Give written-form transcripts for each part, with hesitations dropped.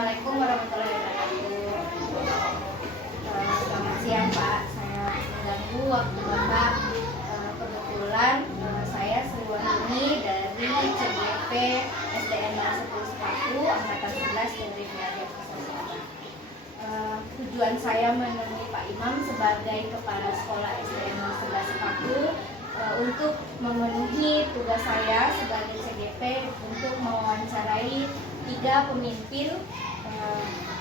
Assalamualaikum warahmatullahi wabarakatuh. Selamat siang Pak, saya mengganggu waktu Bapak. Kebetulan saya Sriwani dari CGP SDN 10 Sepaku, Angkatan 11 dari Wilayah Selatan. Tujuan saya menemui Pak Imam sebagai Kepala Sekolah SDN 11 Sepaku untuk memenuhi tugas saya sebagai CGP untuk mewawancarai 3 pemimpin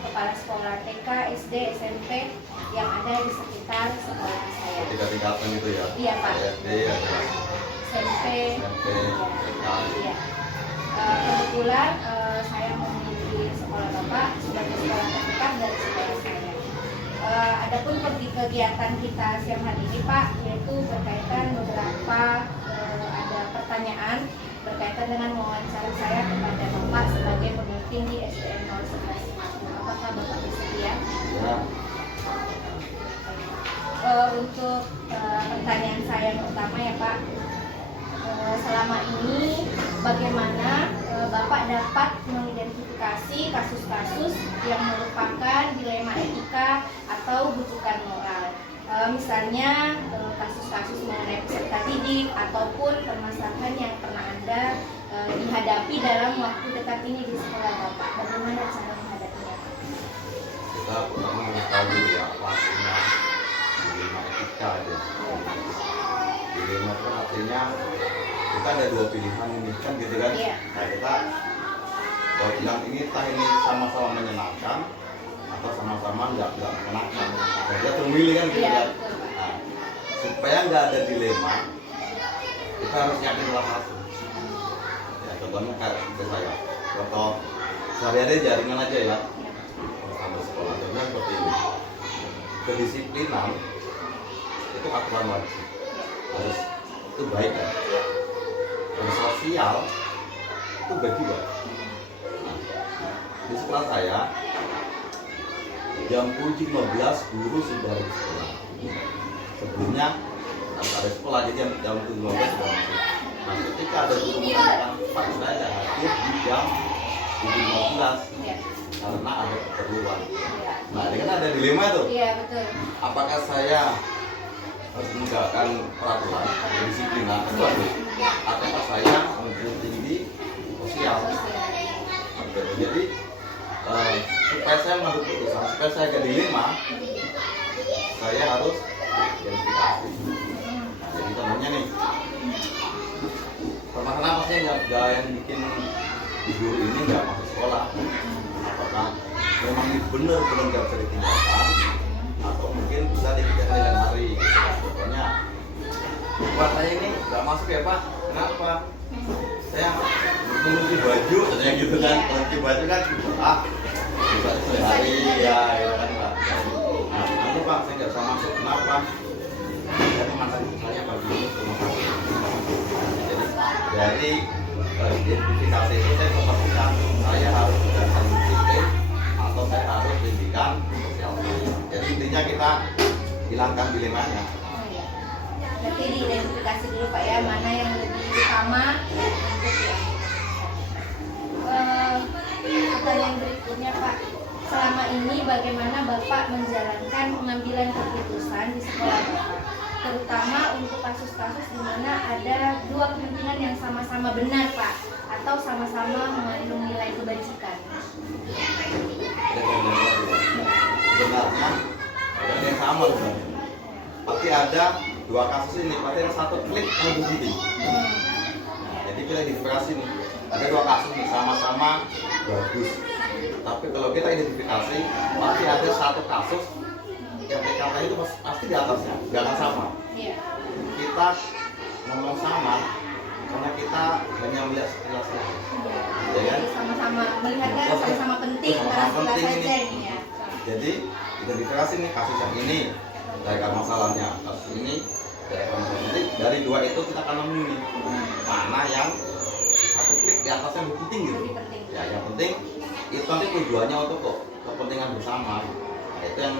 kepala sekolah TK, SD, SMP yang ada di sekitar sekolah saya. 3 tingkatan gitu ya? Iya Pak. SD, SMP. TK. Iya. Kebetulan saya memilih sekolah Bapak sebagai sekolah terdekat dari sekolah saya. Adapun kegiatan kita siang hari ini Pak, yaitu berkaitan beberapa ada pertanyaan berkaitan dengan wawancara saya kepada Bapak sebagai pemimpin di SDN 11 Sepaku. Apakah Bapak bersedia? Ya. Untuk pertanyaan saya yang utama ya Pak, selama ini bagaimana Bapak dapat mengidentifikasi kasus-kasus yang merupakan dilema etika atau bujukan moral? Misalnya kasus-kasus mengenai peserta didik ataupun permasalahan yang pernah Anda dihadapi dalam waktu dekat ini di sekolah Bapak. Bagaimana cara menghadapinya? Kita pertama mengetahui ya artinya dilema etika aja. Dilema itu artinya kita ada 2 pilihan ini kan gitu kan? Iya. Nah kita kalau bilang ini entah ini sama-sama menyenangkan atau sama-sama nggak menyenangkan. Nah, kita termilih kan gitu Iya, kan? betul, Pak. Nah, supaya nggak ada dilema, kita harus yakin salah satu. Ya contohnya kayak gitu saya. Contoh sehari-hari jaringan aja ya. Sampai sekolah contohnya seperti ini. Kedisiplinan itu aturan wajib. Harus itu baik kan? Dan sosial itu baik juga. Nah, di sekolah saya jam 7.15 guru sudah di sekolah. Sebelumnya harus ada sekolah jadi jam 7.15 sudah masuk. Nah ketika ada guru mengatakan Pak saya hadir di jam 7.15 karena ada keperluan. Nah ini kan ada dilema tuh. Iya betul. Apakah saya harus menegakkan peraturan kedisiplinan itu atau saya menjunjung tinggi sosial? Jadi supaya saya mengambil keputusan, supaya saya gak dilema, saya harus identifikasi. Jadi contohnya nih, permasalahan apa sih nggak yang bikin guru ini nggak masuk sekolah? Apakah memang ini benar-benar nggak bisa ditinggalkan, atau mungkin bisa dikerjakan dengan hari? Contohnya, buat saya ini nggak masuk ya Pak, kenapa? Saya mencuci baju, katanya gitu kan, mencuci baju kan, bisa sehari ya, gitu kan Pak. Nah, nanti Pak saya nggak bisa masuk, kenapa? Jadi mantan saya bagi semua masuk. Jadi dari identifikasi itu saya pastikan saya harus berdasarkan disiplin atau saya harus pendidikan sosial. Jadi intinya kita hilangkan dilemanya. Berarti diidentifikasi dulu Pak ya, mana yang lebih utama untuk yang pertanyaan berikutnya Pak, selama ini bagaimana Bapak menjalankan pengambilan keputusan di sekolah Bapak, terutama untuk kasus-kasus di mana ada 2 kemungkinan yang sama-sama benar Pak, atau sama-sama mengandung nilai kebajikan? Sebenarnya ada yang sama sebenarnya. Tapi ada 2 kasus ini, berarti yang satu klik yang positif. Jadi kita identifikasi nih, ada 2 kasus nih sama-sama bagus. Tapi kalau kita identifikasi, pasti ada 1 kasus yang TKP itu pasti di atasnya, nggak akan sama. Iya. Kita ngomong sama karena kita hanya melihat sekilas saja. Ya kan? Jadi sama-sama melihatnya sama-sama penting, Sama-sama penting saja ini. ini ya. Jadi identifikasi nih kasus yang ini, dari masalahnya, kasus ini, jadi dari 2 itu kita akan memilih mana yang satu klik di atasnya lebih penting gitu. Lebih penting. Ya yang penting itu nanti tujuannya untuk kepentingan bersama. Nah, itu yang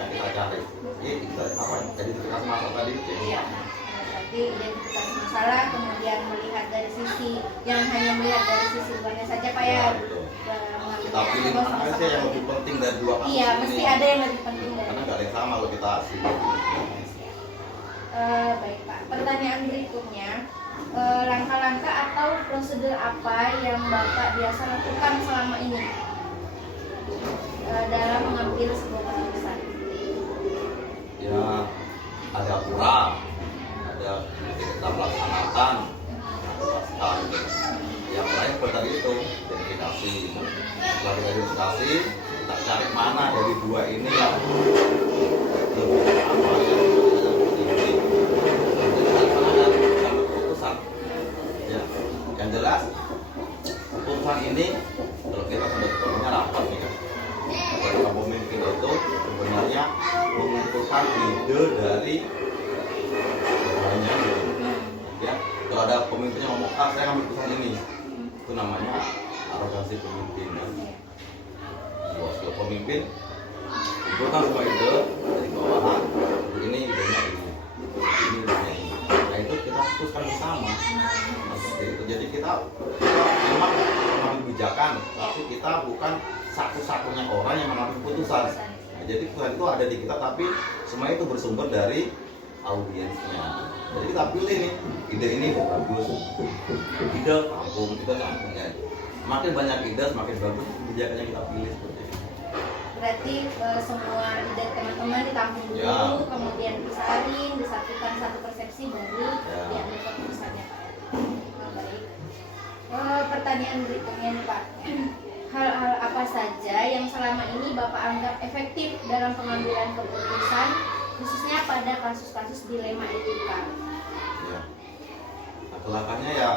kita cari. Jadi apa? Identifikasi masalah tadi itu. Iya. Berarti identifikasi masalah, kemudian melihat dari sisi yang hanya melihat dari sisi luarnya saja Pak ya, betul. mengambil kita pilih mana sih yang lebih penting dari dua kasus Iya, ini. mesti ada yang lebih penting dari. Karena nggak ada yang sama kalau kita Baik Pak, pertanyaan berikutnya, langkah-langkah atau prosedur apa yang Bapak biasa lakukan selama ini dalam mengambil sebuah keputusan? ya ada aturan, ada kita melaksanakan, lepaskan. Yang lain seperti tadi itu verifikasi. Setelah kita verifikasi, kita cari mana dari dua ini yang lebih apa yang tinggi. Jadi keputusan. Ya, yang jelas keputusan ini kalau kita sebetulnya rapat nih kan. Kalau pemimpin itu sebenarnya mengumpulkan ide dari banyak gitu. Ya, kalau ada pemimpin yang ngomong saya ambil keputusan ini, itu namanya arogansi pemimpin. Bos pemimpin kumpulkan semua ide dari bawahan, ini idenya ini idenya ini. Nah itu kita putuskan bersama. Seperti itu. Jadi kita memang mengambil kebijakan, tapi kita bukan satu-satunya orang yang mengambil keputusan. Nah, jadi keputusan itu ada di kita, tapi semua itu bersumber dari audiensnya. Jadi kita pilih nih, ide ini bagus, ide kampung, ide kampungnya. Semakin banyak ide, semakin bagus kebijakannya kita pilih seperti itu. Berarti semua ide teman-teman ditampung dulu, Ya. kemudian disaring, disatukan satu persepsi, baru Ya. diambil keputusannya Pak. Baik. Pertanyaan berikutnya nih Pak. Hal-hal apa saja yang selama ini Bapak anggap efektif dalam pengambilan keputusan, khususnya pada kasus-kasus dilema etika? Ya. Nah, kelakannya ya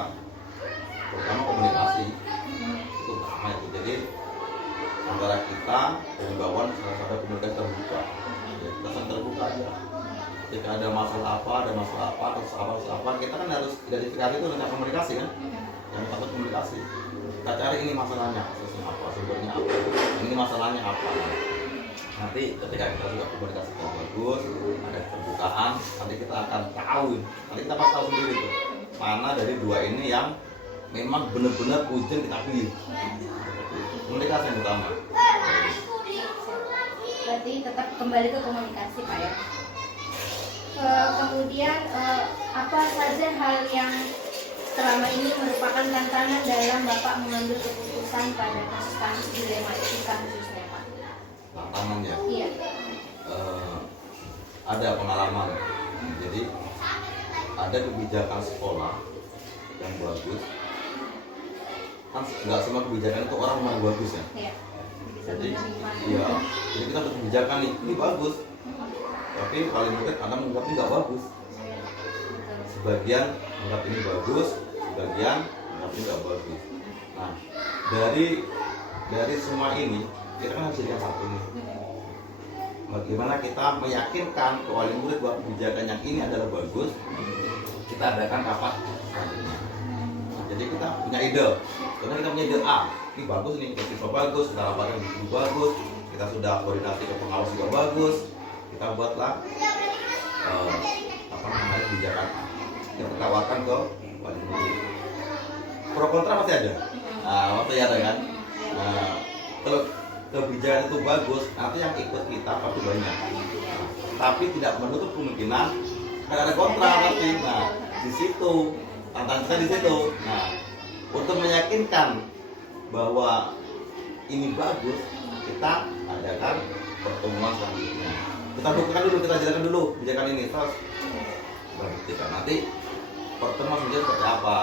pertama komunikasi itu utama itu. Jadi antara kita dan bawahan salah satu komunikasi terbuka. Ya, kita saling terbuka aja. Ketika ada masalah apa, kasus apa, kita kan harus identifikasi itu dengan komunikasi kan. Yang satu komunikasi. Kita cari ini masalahnya, kasusnya apa, sumbernya apa, ini masalahnya apa. Nanti ketika kita sudah komunikasi yang bagus, ada keterbukaan, nanti kita akan tahu, nanti kita pasti tahu sendiri tuh mana dari dua ini yang memang benar-benar urgent kita pilih. Komunikasi yang utama. Berarti tetap kembali ke komunikasi Pak ya. Kemudian apa saja hal yang selama ini merupakan tantangan dalam Bapak mengambil keputusan pada kasus-kasus dilema etika khususnya Pak? Tantangan ya. Iya. Ada pengalaman. Jadi ada kebijakan sekolah yang bagus. Kan nggak semua kebijakan itu orang memang bagus ya. Iya. Jadi iya. Jadi kita harus kebijakan nih, ini bagus. Tapi paling mungkin ada menganggap ini nggak bagus. Sebagian menganggap ini bagus, sebagian menganggap ini nggak bagus. Nah, dari semua ini kita kan harus jadikan satu nih. Bagaimana kita meyakinkan ke wali murid bahwa kebijakan yang ini adalah bagus, kita adakan rapat selanjutnya. Nah, jadi kita punya ide, karena kita punya ide A, ini bagus nih, kita bagus, kita rapatkan ini bagus, kita sudah koordinasi ke pengawas juga bagus, kita buatlah kebijakan A, kita tawarkan ke wali murid. Pro kontra masih ada, masih ada kan? Nah, kalau kebijakan itu bagus, nanti yang ikut kita pasti banyak. Tapi tidak menutup kemungkinan ada kontra nanti. Nah, di situ tantangan kita di situ. Nah, untuk meyakinkan bahwa ini bagus, kita adakan pertemuan selanjutnya. Kita buktikan dulu, kita jalankan dulu kebijakan ini terus. Buktikan nanti pertemuan selanjutnya seperti apa.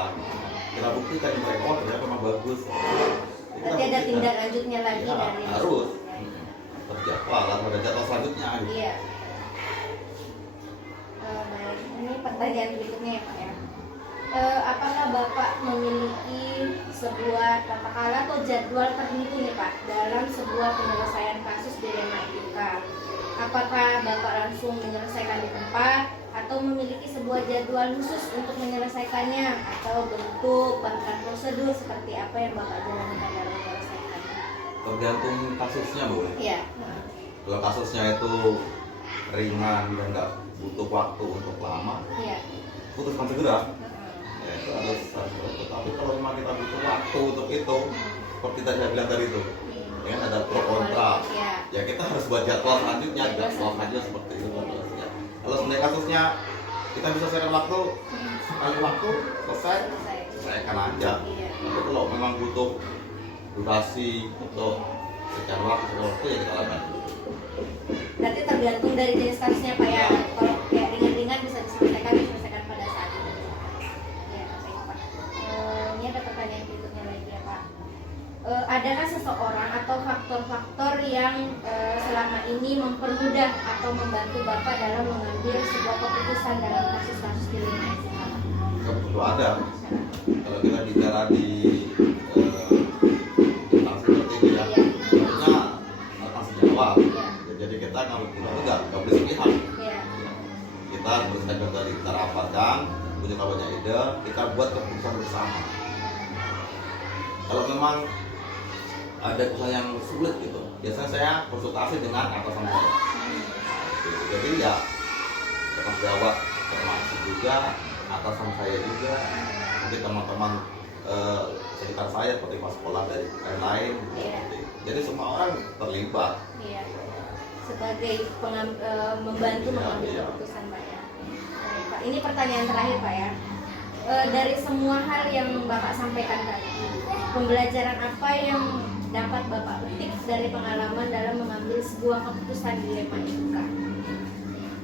Kita buktikan di mereka ternyata memang bagus. Berarti ada tindak lanjutnya lagi Ya, dari harus terjadwal, ada jadwal selanjutnya gitu. Iya. Baik, ini pertanyaan berikutnya ya Pak ya. Apakah Bapak memiliki sebuah katakanlah atau jadwal tertentu nih Pak dalam sebuah penyelesaian kasus dilema etika? Apakah Bapak langsung menyelesaikan di tempat atau memiliki sebuah jadwal khusus untuk menyelesaikannya atau bentuk bahkan prosedur seperti apa yang Bapak jalankan dalam menyelesaikannya? Tergantung kasusnya Bu. Iya. Kalau kasusnya itu ringan dan nggak butuh waktu untuk lama, Iya. putuskan segera. Ya itu harus. Tapi kalau memang kita butuh waktu untuk itu, seperti tadi saya bilang tadi itu, ya kan ada pro kontra. Ya. Ya kita harus buat jadwal selanjutnya, jadwal selanjutnya seperti itu. Kalau sebenarnya kasusnya kita bisa selesaikan waktu sekali waktu selesai, selesaikan aja. Iya. Tapi kalau memang butuh durasi untuk sekian waktu ya kita lakukan. Berarti tergantung dari jenis kasusnya Pak ya. Kalau kayak ringan-ringan bisa diselesaikan pada saat itu. Ya, baik Pak. Ini ada pertanyaan berikutnya lagi ya Pak. Adakah seseorang atau faktor-faktor yang selama ini mempermudah atau membantu Bapak dalam mengambil sebuah keputusan dalam kasus-kasus di lingkungan SMA? Tentu ada. Kalau kita bicara di instansi seperti ini ya, tentunya tanggung jawab. Jadi kita nggak boleh sepihak. Kita berdasarkan dari kita rapatkan, punya banyak ide, kita buat keputusan bersama. Kalau memang ada keputusan yang sulit gitu, biasanya saya konsultasi dengan atasan saya. Jadi ya tanggung jawab termasuk juga atasan saya juga, nanti teman-teman sekitar saya seperti pas sekolah dari lain-lain. Jadi semua orang terlibat. Iya. Sebagai membantu mengambil keputusan Pak ya. Baik, Pak. Ini pertanyaan terakhir Pak ya. Dari semua hal yang Bapak sampaikan tadi, pembelajaran apa yang dapat Bapak petik dari pengalaman dalam mengambil sebuah keputusan dilema itu Kak?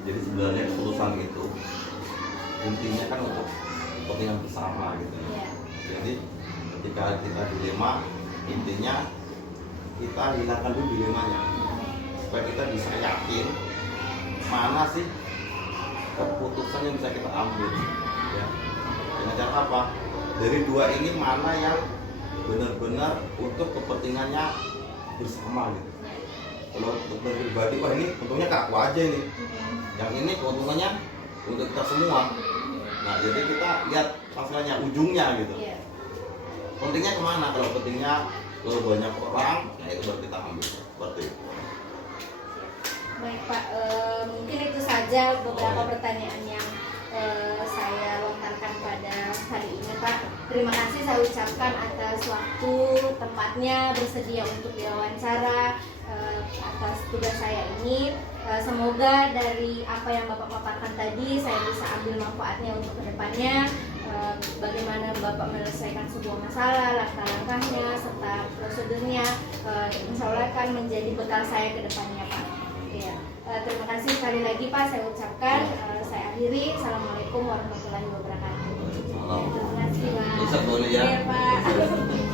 Jadi sebenarnya keputusan itu intinya kan untuk kepentingan bersama gitu. Iya. Jadi ketika kita dilema, intinya kita hilangkan dulu dilemanya supaya kita bisa yakin mana sih keputusan yang bisa kita ambil ya. Dengan cara apa? Dari dua ini mana yang benar-benar untuk kepentingannya bersama gitu. Kalau untuk pribadi, wah ini untungnya ke aku aja ini. Yang ini keuntungannya untuk kita semua. Nah jadi kita lihat masalahnya ujungnya gitu. Pentingnya kemana? Kalau pentingnya ke banyak orang, ya itu baru kita ambil seperti itu. Baik Pak, mungkin itu saja beberapa pertanyaan yang saya lontarkan pada hari ini Pak. Terima kasih saya ucapkan atas waktu, tempatnya, bersedia untuk diwawancara atas tugas saya ini. Semoga dari apa yang Bapak paparkan tadi saya bisa ambil manfaatnya untuk kedepannya. Bagaimana Bapak menyelesaikan sebuah masalah, langkah-langkahnya, serta prosedurnya, insya Allah akan menjadi bekal saya ke depannya Pak. Ya. Terima kasih sekali lagi Pak saya ucapkan. Saya akhiri. Assalamualaikum warahmatullahi wabarakatuh. Salam. Terima kasih Pak. Bisa boleh ya? Iya Pak.